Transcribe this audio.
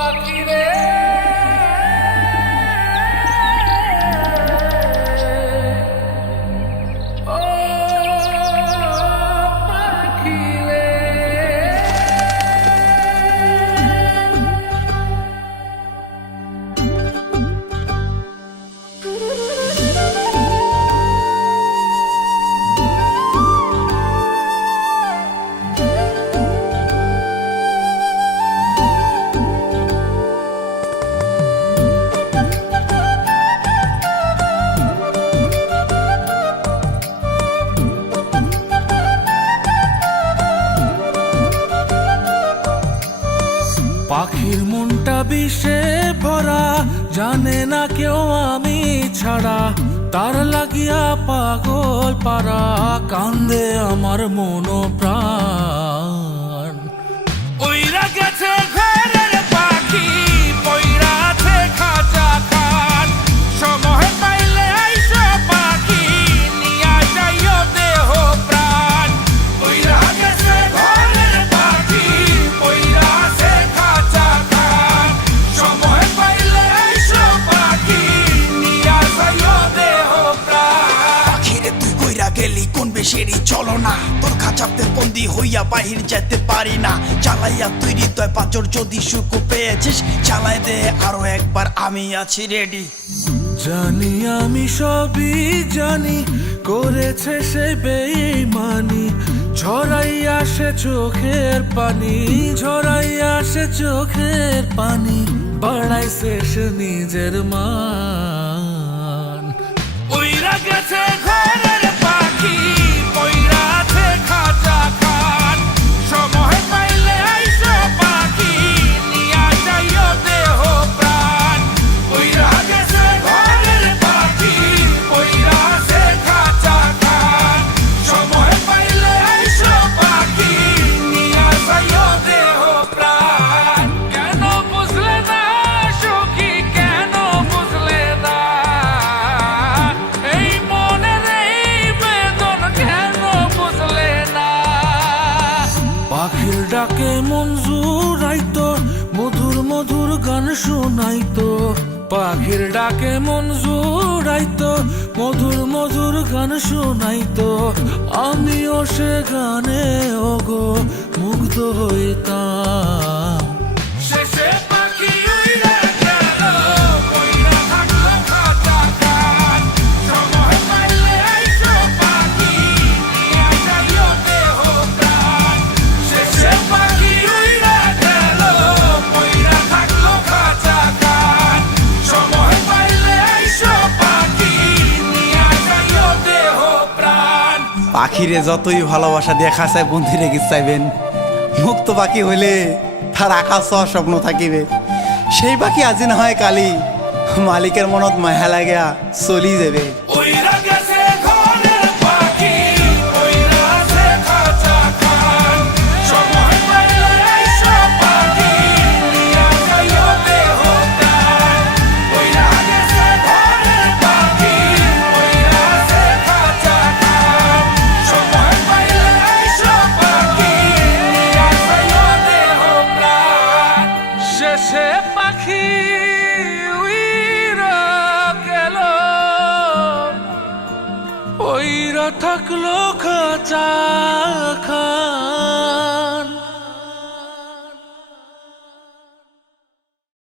পাখি রে পাখির মনটা বিষে ভরা, জানে না কেউ আমি ছাড়া, তার লাগিয়া পাগল পারা, কান্দে আমার মন প্রাণ। ওইরা গেছে ঘরের পাখি, পইরা আছে খাঁচা খান, সময় পাইলে আইসো পাখি, নিয়া যাইও দেহ প্রাণ। ওইরা গেছে ঘরের পাখি, পইরা আছে খাঁচা খান, সময় পাইলে আইসো পাখি, নিয়া যাইও দেহ প্রাণ। পাখিরে তুই কইরা গেলি কোন বেশেরই চলো না, তোর খাঁচাতে বন্দি হইয়া বাহির যেতে পারি না। চালাইয়া তুই হৃদয় পাঁচর, যদি সুখ পেয়েছিস চালাই দে আরো একবার, আমি আছি রেডি। জানি আমি সবই জানি, করেছে সে বেঈমানি, ঝরাইয়া সে চোখের পানি, ঝরাইয়া সে চোখের পানি, বাড়াইছে সে নিজের মান। ওইরা গেছে ঘরের পাখি, পইরা আছে খাঁচা খান, সময় পাইলে আইসো পাখি, নিয়া যাইও দেহ প্রাণ। ওইরা গেছে ঘরের পাখি, পইরা আছে খাঁচা খান, সময় পাইলে আইসো পাখি, নিয়া যাইও দেহ প্রাণ। কেন বুঝলে না সখী, কেন বুঝলে না এই মনের এই বেদন, কেন বুঝলে না? পাখির ডাকে মন জুড়াইতো, মধুর মধুর গান শোনাইতো, পাখির ডাকে মন জুড়াইতো, মধুর মধুর গান শোনাইতো, আমিও সে গানে ওগো মুগ্ধ হইতাম। শেষে পাখি উইড়া গেল, কইরা থাকলো খাঁচা খান, সময় পাইলে আইসো পাখি, নিয়া যাইও দেহ প্রাণ। শেষে পাখি উইড়া গেল, কইরা থাকলো খাঁচা খান, সময় পাইলে আইসো পাখি, নিয়া যাইও দেহ প্রাণ। পাখিরে যতই ভালোবাসা দিয়ে খাঁচায় বন্দি রেখে চাইবেন, মুক্ত পাখি হইলে তার আকাশ হওয়ার স্বপ্ন থাকিবে। সেই পাখি আজি না হয় কালি, মালিকের মনত মায়া লাগিয়া চলি যাবে। ওইরা গেছে ঘরের পাখি, পইরা আছে খাঁচা খান, সময় পাইলে আইসো পাখি, নিয়া যাইও দেহ প্রাণ। ওইরা গেছে ঘরের পাখি, পইরা আছে খাঁচা খান, সময় পাইলে আইসো পাখি, নিয়া যাইও দেহ প্রাণ। শেষে পাখি উইরা গেল, ওইরা থাকলো খাঁচা খান।